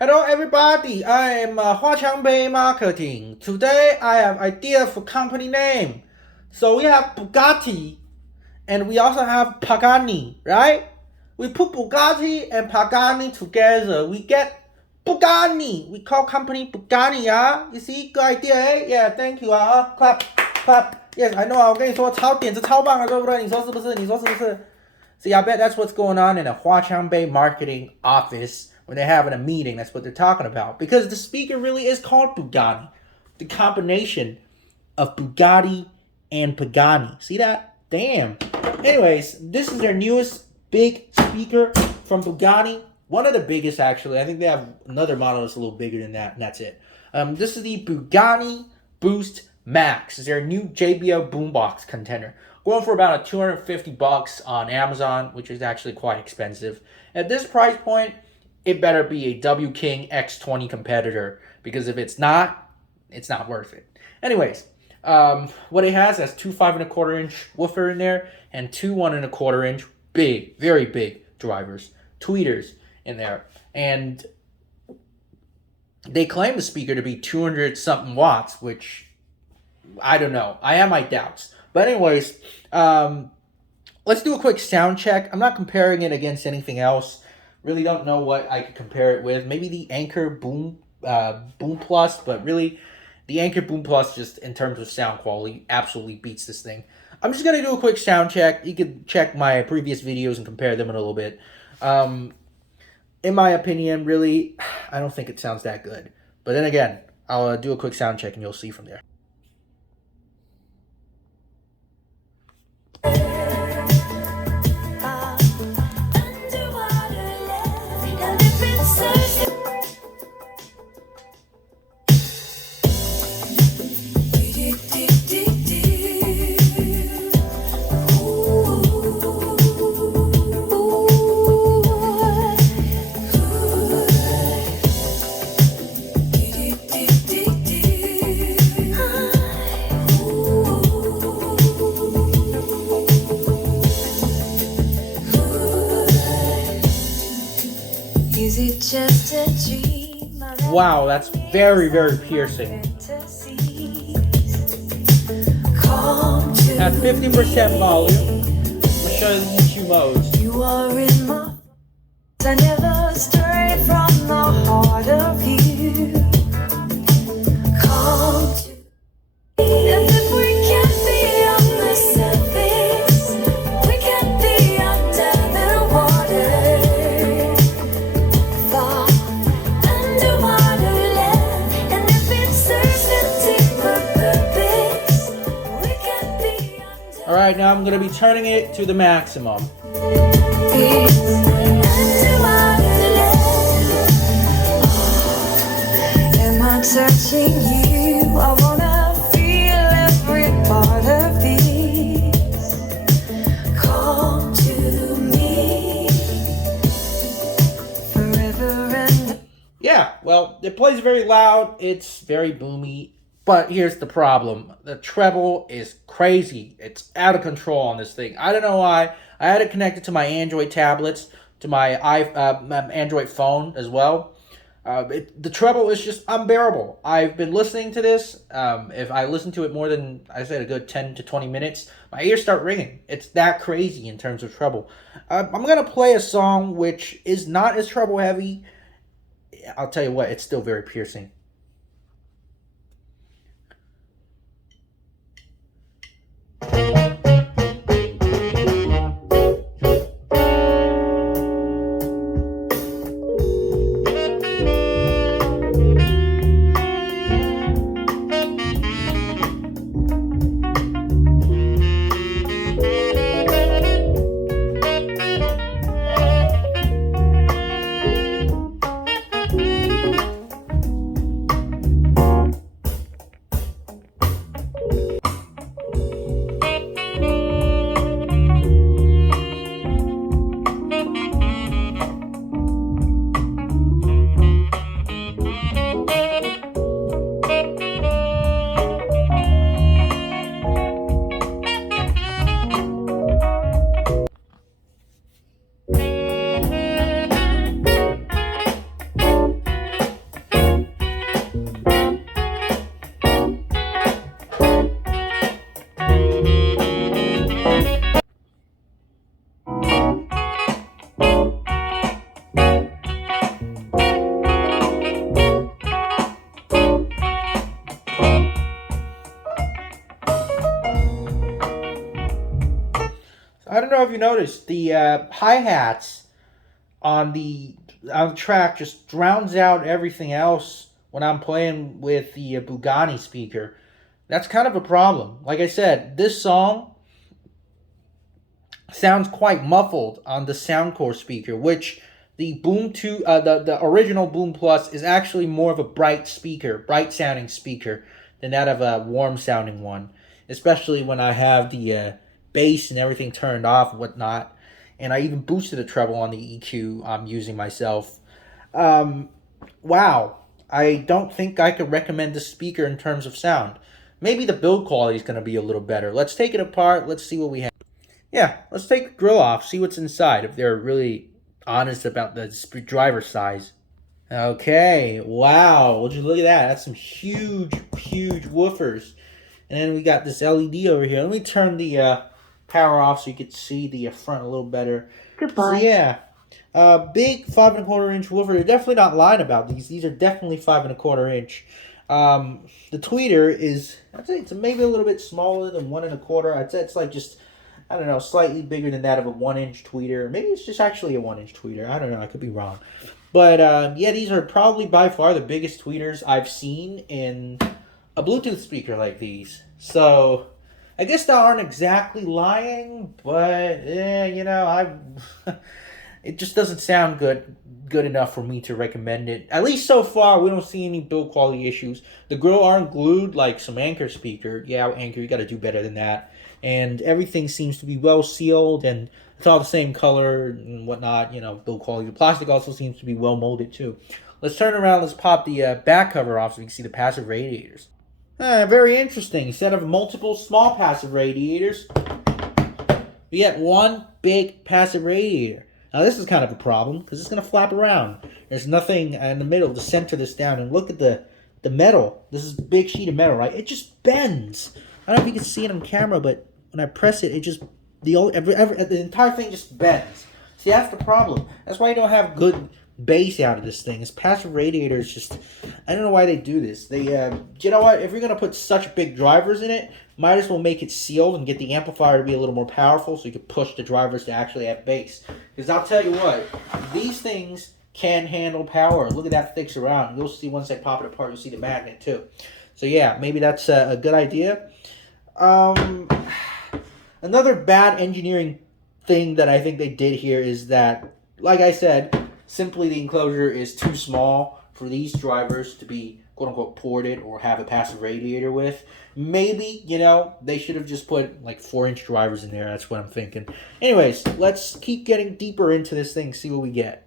Hello everybody, I am Huaqiangbei Marketing. Today I have idea for company name. So we have Bugatti and we also have Pagani, right? We put Bugatti and Pagani together. We get Bugani. We call company Bugani, yeah? You see, good idea, eh? Yeah, thank you, clap, clap. Yes, I know. 我跟你说，点子超棒的，对不对？你说是不是？你说是不是？ See, I bet that's what's going on in a Huaqiangbei marketing office when they're having a meeting. That's what they're talking about. Because the speaker really is called Bugani. The combination of Bugatti and Pagani. See that? Damn. Anyways, this is their newest big speaker from Bugatti. One of the biggest, actually. I think they have another model that's a little bigger than that, and that's it. This is the Bugani Boost Max. It's their new JBL boombox contender. Going for about $250 on Amazon, which is actually quite expensive. At this price point, it better be a W King X20 competitor, because if it's not worth it. Anyways, what it has two 5.25-inch woofer in there and two 1.25-inch big, very big drivers, tweeters in there, and they claim the speaker to be 200 something watts, which I don't know. I have my doubts. But anyways, let's do a quick sound check. I'm not comparing it against anything else. Really don't know what I could compare it with. Maybe the Anchor Boom Plus, but really, the Anchor Boom Plus, just in terms of sound quality, absolutely beats this thing. I'm just gonna do a quick sound check. You can check my previous videos and compare them in a little bit. In my opinion, really, I don't think it sounds that good. But then again, I'll do a quick sound check and you'll see from there. Wow, that's very, very piercing. At 50% volume, I'll show you the EQ modes. You are in my... I never stray from the heart of you. Come to me, and if we can't be on the surface, we can be under the water. Far underwater land, and if it serves a deeper purpose, we can be under. Alright, now I'm going to be turning it to the maximum. Touching you, I wanna feel every part of this. Come to me forever and... Yeah, well, it plays very loud, it's very boomy, but here's the problem. The treble is crazy. It's out of control on this thing. I don't know why. I had it connected to my Android tablets, to my Android phone as well. The treble is just unbearable. I've been listening to this. If I listen to it more than, I said, a good 10 to 20 minutes, my ears start ringing. It's that crazy in terms of treble. I'm going to play a song which is not as treble heavy. I'll tell you what, it's still very piercing. if you noticed, the hi-hats on the track just drowns out everything else when I'm playing with the Bugani speaker. That's kind of a problem. Like I said, this song sounds quite muffled on the Soundcore speaker, which the Boom 2, the original Boom Plus is actually more of a bright sounding speaker than that of a warm sounding one, especially when I have the bass and everything turned off and whatnot. And I even boosted the treble on the EQ I'm using myself. Wow. I don't think I could recommend this speaker in terms of sound. Maybe the build quality is going to be a little better. Let's take it apart. Let's see what we have. Yeah, let's take the grill off, see what's inside, if they're really honest about the driver size. Okay, wow, would you look at that? That's some huge, huge woofers. And then we got this LED over here. Let me turn the power off so you can see the front a little better. Goodbye. So yeah, big 5¼ inch woofer. You're definitely not lying about these. These are definitely 5¼ inch. The tweeter is, I'd say it's maybe a little bit smaller than 1¼ I'd say it's like just, I don't know, slightly bigger than that of a 1-inch tweeter. Maybe it's just actually a 1-inch tweeter. I don't know. I could be wrong. But yeah, these are probably by far the biggest tweeters I've seen in a Bluetooth speaker like these. So I guess they aren't exactly lying, but you know, it just doesn't sound good enough for me to recommend it. At least so far, we don't see any build quality issues. The grill aren't glued like some Anker speaker. Yeah, Anker, you got to do better than that. And everything seems to be well sealed, and it's all the same color and whatnot. You know, build quality. The plastic also seems to be well molded too. Let's turn around. Let's pop the back cover off so we can see the passive radiators. Very interesting. Instead of multiple small passive radiators, we get one big passive radiator. Now this is kind of a problem because it's going to flap around. There's nothing in the middle to center this down. And look at the metal. This is a big sheet of metal, right? It just bends. I don't know if you can see it on camera, but when I press it, it just the entire thing just bends. See, that's the problem. That's why you don't have good bass out of this thing. This passive radiator is just, I don't know why they do this. They, you know what? If you're gonna put such big drivers in it, might as well make it sealed and get the amplifier to be a little more powerful, so you can push the drivers to actually have bass. Because I'll tell you what, these things can handle power. Look at that thick surround. You'll see once I pop it apart, you'll see the magnet too. So yeah, maybe that's a good idea. Another bad engineering thing that I think they did here is that, like I said, simply the enclosure is too small for these drivers to be quote-unquote ported or have a passive radiator with. Maybe, you know, they should have just put like 4-inch drivers in there. That's what I'm thinking. Anyways, let's keep getting deeper into this thing, see what we get.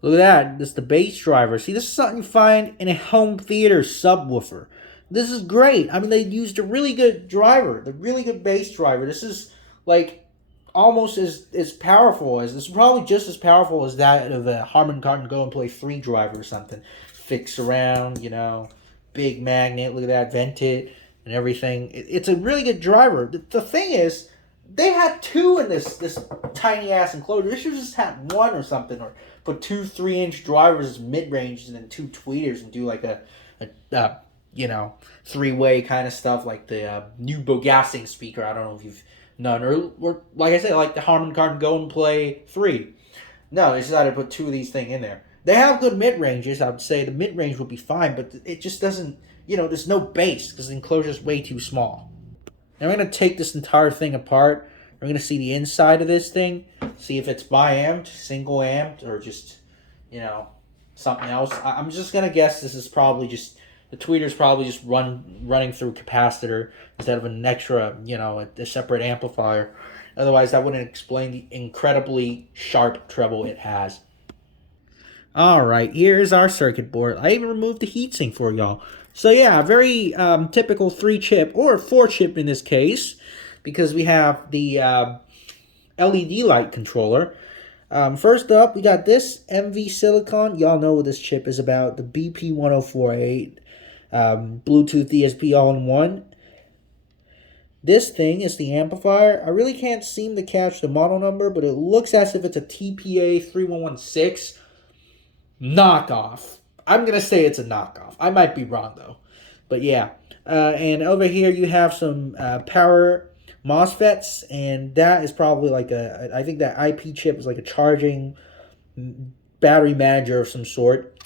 Look at that. This is the bass driver. See, this is something you find in a home theater subwoofer. This is great. I mean, they used a really good driver, the really good bass driver. This is like almost as powerful as, this is probably just as powerful as that of a Harman Kardon Go and Play 3 driver or something. Fix around, you know, big magnet, look at that, vented and everything. It's a really good driver. The thing is, they had two in this tiny ass enclosure. They should just have one or something, or put 2 3-inch drivers as mid-range and then 2 tweeters and do like a you know, 3-way kind of stuff like the new Bugani speaker. I don't know if you've known, or like I said, like the Harman Kardon Go and Play 3. No, they decided to put 2 of these things in there. They have good mid-ranges. I would say the mid-range would be fine, but it just doesn't, you know, there's no bass because the enclosure is way too small. Now I'm going to take this entire thing apart. We're going to see the inside of this thing, see if it's bi-amped, single amped, or just, you know, something else. I'm just going to guess this is probably just, the tweeter's probably just running through capacitor instead of an extra, you know, a separate amplifier. Otherwise, that wouldn't explain the incredibly sharp treble it has. Alright, here's our circuit board. I even removed the heatsink for y'all. So yeah, very typical 3-chip, or 4-chip in this case, because we have the LED light controller. First up, we got this MV Silicon. Y'all know what this chip is about. The BP1048 Bluetooth DSP all-in-one. This thing is the amplifier. I really can't seem to catch the model number, but it looks as if it's a TPA3116 knockoff. I'm going to say it's a knockoff. I might be wrong, though. But yeah. And over here you have some power MOSFETs, and that is probably like I think that IP chip is like a charging battery manager of some sort.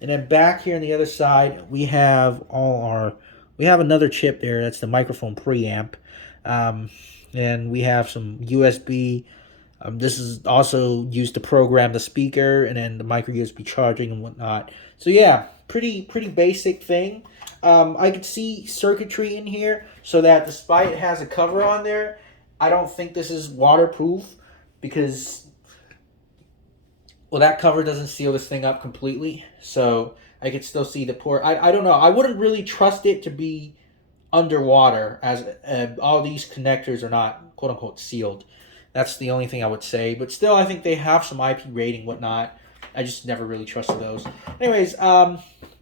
And then back here on the other side, we have we have another chip there. That's the microphone preamp. And we have some USB. This is also used to program the speaker, and then the micro USB charging and whatnot. So yeah, pretty basic thing. I could see circuitry in here, so that despite it has a cover on there, I don't think this is waterproof because, well, that cover doesn't seal this thing up completely. So I could still see the port. I don't know. I wouldn't really trust it to be underwater, as all these connectors are not quote unquote sealed. That's the only thing I would say. But still, I think they have some IP rating, whatnot. I just never really trusted those. Anyways,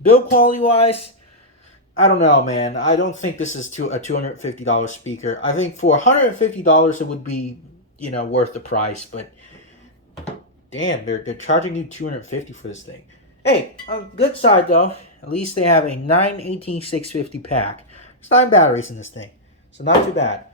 build quality wise, I don't know, man. I don't think this is a $250 speaker. I think for $150 it would be, worth the price. But damn, they're charging you $250 for this thing. Hey, on the good side though, at least they have a 918-650 pack. There's 9 batteries in this thing, so not too bad.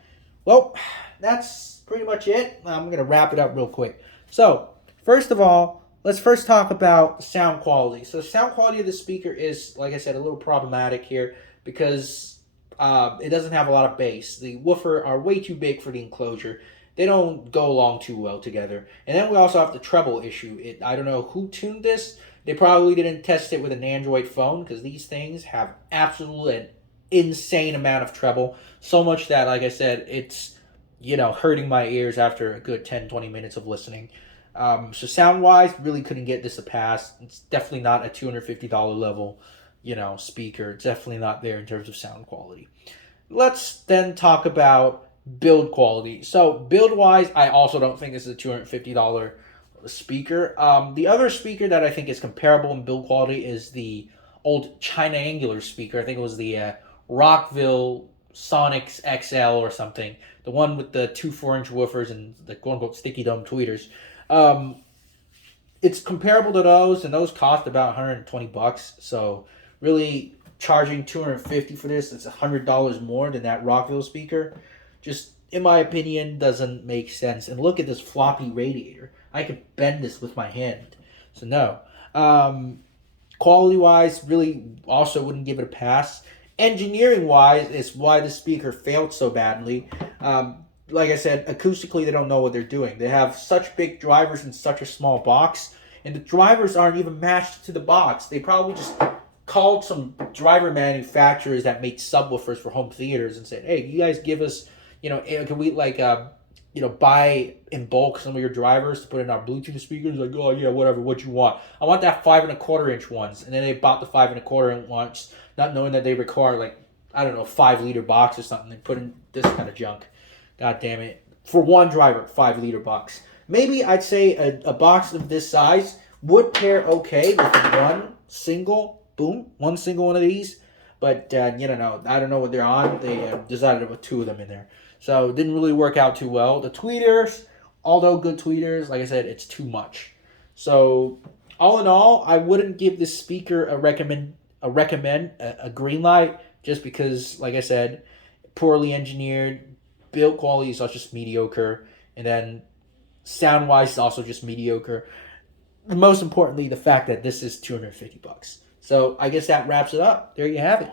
Well, that's pretty much it. I'm going to wrap it up real quick. So, first of all, let's first talk about sound quality. So, the sound quality of the speaker is, like I said, a little problematic here because it doesn't have a lot of bass. The woofer are way too big for the enclosure. They don't go along too well together. And then we also have the treble issue. I don't know who tuned this. They probably didn't test it with an Android phone because these things have absolute insane amount of treble. So much that, like I said, it's hurting my ears after a good 10-20 minutes of listening. So sound wise, really couldn't get this a pass. It's definitely not a $250 level speaker. It's definitely not there in terms of sound quality. Let's then talk about build quality. So build wise, I also don't think this is a $250 speaker. The other speaker that I think is comparable in build quality is the old China Angular speaker. I think it was the Rockville Sonics XL or something. The one with the 2 4-inch woofers and the quote-unquote sticky dome tweeters. It's comparable to those, and those cost about $120. So really charging $250 for this, it's $100 more than that Rockville speaker. Just, in my opinion, doesn't make sense. And look at this floppy radiator. I could bend this with my hand. So no. Quality-wise, really also wouldn't give it a pass. Engineering-wise is why the speaker failed so badly. Like I said, acoustically, they don't know what they're doing. They have such big drivers in such a small box, and the drivers aren't even matched to the box. They probably just called some driver manufacturers that make subwoofers for home theaters and said, hey, you guys give us, can we buy in bulk some of your drivers to put in our Bluetooth speakers? Like, oh yeah, whatever, what you want. I want that 5 1/4-inch ones. And then they bought the 5 1/4-inch ones, not knowing that they require 5-liter box or something. They put in this kind of junk. God damn it. For one driver, 5-liter box. Maybe I'd say a box of this size would pair okay with one single one of these. But, I don't know what they're on. They decided to put 2 of them in there. So it didn't really work out too well. The tweeters, although good tweeters, like I said, it's too much. So all in all, I wouldn't give this speaker a green light, just because, like I said, poorly engineered, build quality is also just mediocre, and then sound wise is also just mediocre. Most importantly, the fact that this is $250. So I guess that wraps it up. There you have it.